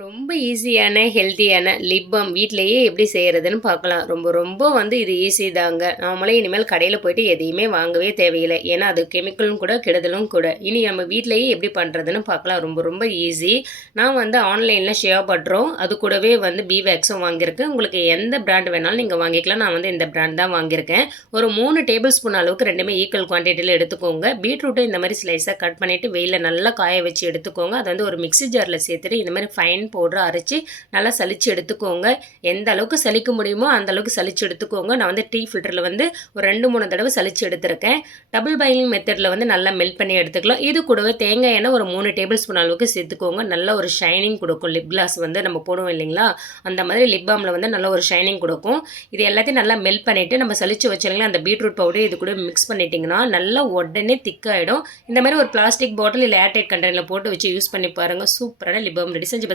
ரொம்ப ஈஸியான, ஹெல்த்தியான லிப் பாம் வீட்லயே எப்படி செய்றதுன்னு பார்க்கலாம். ரொம்ப ரொம்ப இது ஈஸி தாங்க. நாமளே இனிமேல் கடையில போயிட்டு எதையுமே வாங்கவே தேவையில்ல. ஏன்னா, அது கெமிக்கலும் கூட, கெடுதலும் கூட. இனி நம்ம வீட்லயே எப்படி பண்றதுன்னு பார்க்கலாம். ரொம்ப ரொம்ப ஈஸி. நான் ஆன்லைன்ல ஷியா பட்டரும், அது கூடவே பி வேக்ஸும் வாங்கியிருக்கேன். உங்களுக்கு எந்த பிராண்ட் வேணாலும் நீங்க வாங்கிக்கலாம். நான் இந்த பிராண்ட் தான் வாங்கியிருக்கேன். ஒரு 3 டேபிள் ஸ்பூன் அளவுக்கு 2மே ஈக்குவல் குவான்டிட்டில எடுத்துக்கோங்க. பீட்ரூட்டும் இந்த மாரி ஸ்லைஸா கட் பண்ணிட்டு வெயில்ல நல்லா காய வச்சு எடுத்துக்கோங்க. அத ஒரு மிக்ஸி ஜார்ல சேர்த்துட்டு இந்த மாரி ஃபைன் பவுடரா அரைச்சு நல்லா சலிச்சு எடுத்துக்கோங்க. எந்த அளவுக்கு சலிக்க முடியுமோ அந்த அளவுக்கு சலிச்சு எடுத்துக்கோங்க. நான் டீ ஃபில்டர்ல ஒரு 2, 3 தடவை சலிச்சு எடுத்திருக்கேன். டபுள் பாயிலிங் மெத்தட்ல நல்லா மெல்ட் பண்ணி எடுத்துக்கலாம். இது கூடவே தேங்காய் எண்ணெய் ஒரு 3 டேபிள் ஸ்பூன் அளவுக்கு சேர்த்துக்கோங்க. நல்ல ஒரு ஷைனிங் கொடுக்கும். லிப் கிளாஸ் நம்ம போடுவோம் இல்லைங்களா, அந்த மாதிரி லிப் பாம்ல நல்ல ஒரு ஷைனிங் கொடுக்கும். இது எல்லாத்தையும் நல்லா மெல்ட் பண்ணிட்டு நம்ம சலிச்சு வச்சிருங்களா அந்த பீட்ரூட் பவுடர் இது கூட மிக்ஸ் பண்ணிட்டீங்கன்னா நல்லா உடனே திக்காயிடும். இந்த மாதிரி ஒரு பிளாஸ்டிக் பாட்டில் இல்லை ஏர்டைட் கண்டெய்னர்ல போட்டு வச்சு யூஸ் பண்ணி பாருங்க. சூப்பரான லிப் பாம் ரெடி செஞ்சு